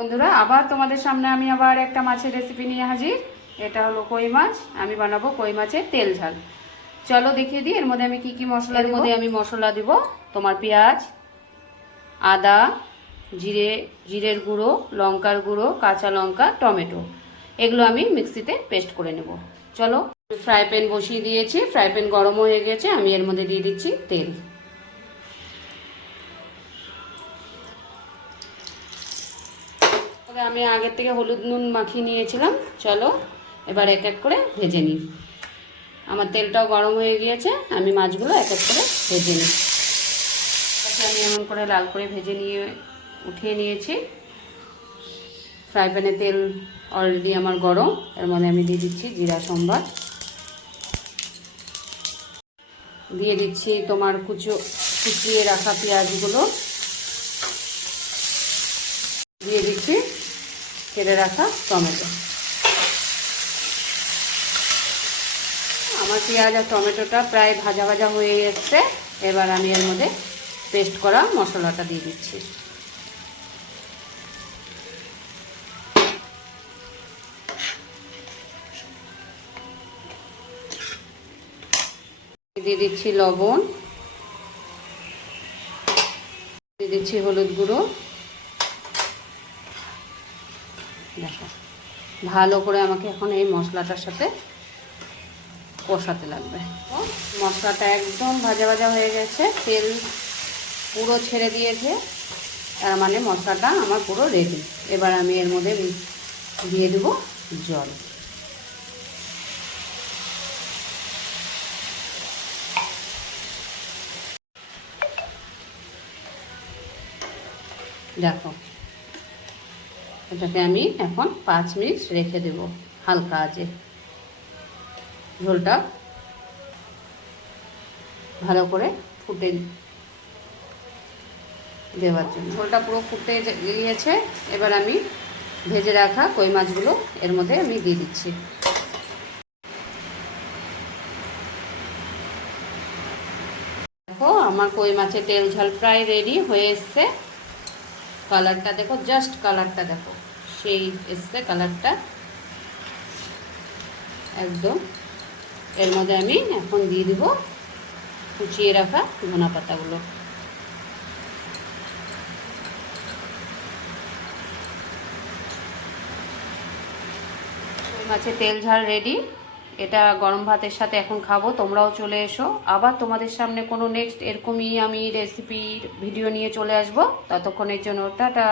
বন্ধুরা, আবার তোমাদের সামনে আমি আবার একটা মাছের রেসিপি নিয়ে হাজির। এটা হলো কই মাছ। আমি বানাবো কই মাছের তেল ঝাল। চলো দেখিয়ে দিই এর মধ্যে আমি কি কি মশলা দেব। আমি মশলা দিব তোমার পেঁয়াজ, আদা, জিরের গুঁড়ো, লঙ্কার গুঁড়ো, কাঁচা লঙ্কা, টমেটো। এগুলো আমি মিক্সিতে পেস্ট করে নেব। চলো, ফ্রাই প্যান বসিয়ে দিয়েছি। ফ্রাই প্যান গরম হয়ে গেছে। আমি এর মধ্যে দিয়ে দিচ্ছি তেল। আমি আগের থেকে হলুদ নুন মাখিয়ে নিয়েছিলাম। চলো এবার এক এক করে ভেজে নিই। আমার তেলটাও গরম হয়ে গিয়েছে। আমি মাছগুলো এক এক করে ভেজে নিই। আমি এমন করে লাল করে ভেজে নিয়ে উঠিয়ে নিয়েছি। ফ্রাই প্যানে তেল অলরেডি আমার গরম। এর মধ্যে আমি দিয়ে দিচ্ছি জিরা সম্বার, দিয়ে দিচ্ছি তোমার কুচিয়ে রাখা পেঁয়াজগুলো, দিয়ে দিচ্ছি কেটে রাখা টমেটো। আমার পেঁয়াজ আর টমেটোটা প্রায় ভাজা ভাজা হয়ে এসছে। এবার আমি এর মধ্যে পেস্ট করা মশলাটা দিয়ে দিচ্ছি। দিয়ে দিচ্ছি লবণ, দিয়ে দিচ্ছি হলুদ গুঁড়ো। দেখো, ভালো করে আমাকে এখন এই মশলাটার সাথে কষাতে লাগবে। মশলাটা একদম ভাজা ভাজা হয়ে গেছে, তেল পুরো ছেড়ে দিয়েছে। তার মানে মশলাটা আমার পুরো রেডি। এবার আমি এর মধ্যে দিয়ে দেব জল। দেখো, এটাকে আমি এখন 5 মিনিট রেখে দেব হালকা আঁচে। ঝোলটা ভালো করে ফুটে দেওয়ার জন্য। ঝোলটা পুরো ফুটে গিয়েছে। এবার আমি ভেজে রাখা কই মাছগুলো এর মধ্যে আমি দিয়ে দিচ্ছি। দেখো, আমার কই মাছের তেল ঝাল প্রায় রেডি হয়ে এসছে। কালারটা দেখো, জাস্ট কালারটা দেখো, সেই এসছে কালারটা একদম। এর মধ্যে আমি এখন দিয়ে দিব কুচিয়ে রাখা ধনা পাতাগুলো। মাছের তেল ঝাল রেডি। এটা গরম ভাতের সাথে এখন খাবো। তোমরাও চলে এসো। আবার তোমাদের সামনে কোনো নেক্সট এরকমই আমি রেসিপির ভিডিও নিয়ে চলে আসবো। ততক্ষণের জন্য টাটা।